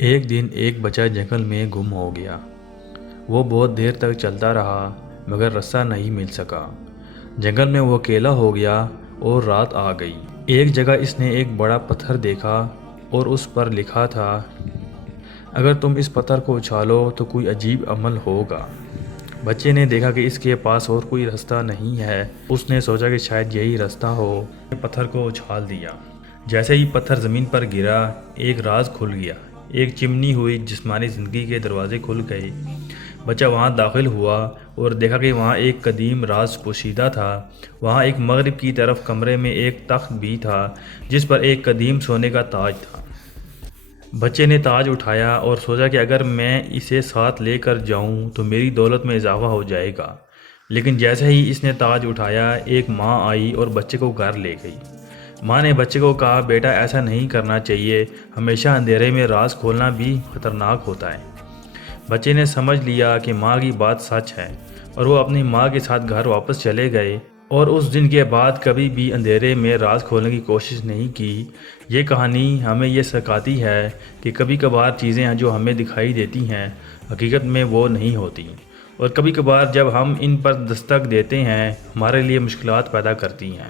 ایک دن ایک بچہ جنگل میں گم ہو گیا۔ وہ بہت دیر تک چلتا رہا مگر راستہ نہیں مل سکا۔ جنگل میں وہ اکیلا ہو گیا اور رات آ گئی۔ ایک جگہ اس نے ایک بڑا پتھر دیکھا اور اس پر لکھا تھا، اگر تم اس پتھر کو اچھالو تو کوئی عجیب عمل ہوگا۔ بچے نے دیکھا کہ اس کے پاس اور کوئی راستہ نہیں ہے۔ اس نے سوچا کہ شاید یہی راستہ ہو۔ پتھر کو اچھال دیا۔ جیسے ہی پتھر زمین پر گرا، ایک راز کھل گیا۔ ایک چمنی ہوئی جسمانی زندگی کے دروازے کھل گئے۔ بچہ وہاں داخل ہوا اور دیکھا کہ وہاں ایک قدیم راز پوشیدہ تھا۔ وہاں ایک مغرب کی طرف کمرے میں ایک تخت بھی تھا جس پر ایک قدیم سونے کا تاج تھا۔ بچے نے تاج اٹھایا اور سوچا کہ اگر میں اسے ساتھ لے کر جاؤں تو میری دولت میں اضافہ ہو جائے گا۔ لیکن جیسے ہی اس نے تاج اٹھایا، ایک ماں آئی اور بچے کو گھر لے گئی۔ ماں نے بچے کو کہا، بیٹا ایسا نہیں کرنا چاہیے، ہمیشہ اندھیرے میں راز کھولنا بھی خطرناک ہوتا ہے۔ بچے نے سمجھ لیا کہ ماں کی بات سچ ہے اور وہ اپنی ماں کے ساتھ گھر واپس چلے گئے اور اس دن کے بعد کبھی بھی اندھیرے میں راز کھولنے کی کوشش نہیں کی۔ یہ کہانی ہمیں یہ سکھاتی ہے کہ کبھی کبھار چیزیں جو ہمیں دکھائی دیتی ہیں حقیقت میں وہ نہیں ہوتی، اور کبھی کبھار جب ہم ان پر دستک دیتے ہیں ہمارے لیے مشکلات پیدا کرتی ہیں۔